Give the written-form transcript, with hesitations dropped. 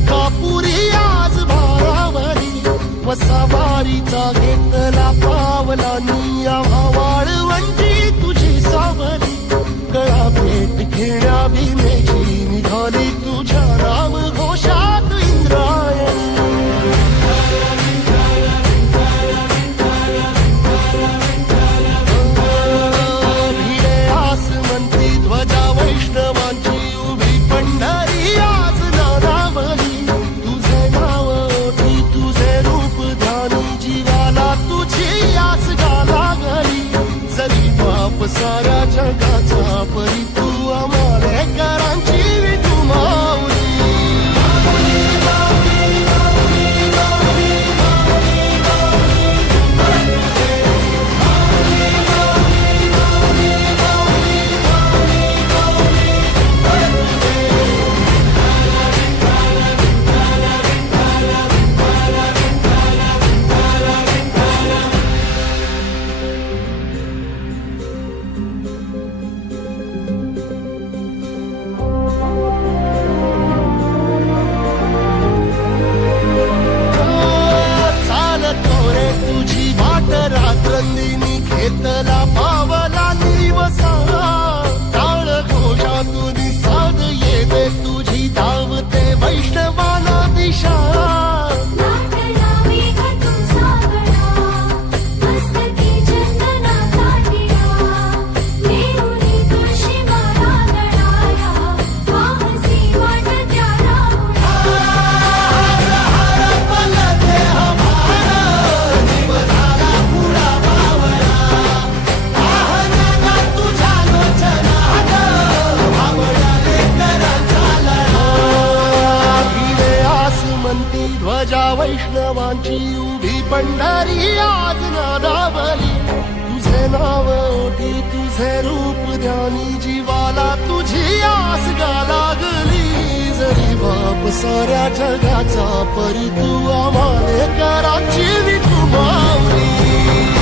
पंखापुरी आज भारावरी वसावारीचा घेतला पावला निया वाळवंटी तुझी सावली गळा भेट घेण्या भीमेची निघाली तुझ्या राम घोषात इंद्रायणी भिडे आसमंती ध्वजा वैष्णवांची उभी पंढरी आज नानावली तुझे नाव ओठी तुझे रूप ध्यानी जीवाला तुझी आस गाला गली जरी बाप साऱ्या जगाचा परी तू आमालेकरांची विठू माऊली रात्रंदिनी घेतला पावला निवसा टाळ घोषातून साध येते तुझी धावते वैष्णवाना दिशा ध्वजा वैष्णवांची उभी पंढरी आज नादावली तुझे नाव ओठी तुझे रूप ध्यानी जीवाला तुझी आस गा लागली जरी बाप साऱ्या जगाचा परी तू आमालेकरांची विठू माऊली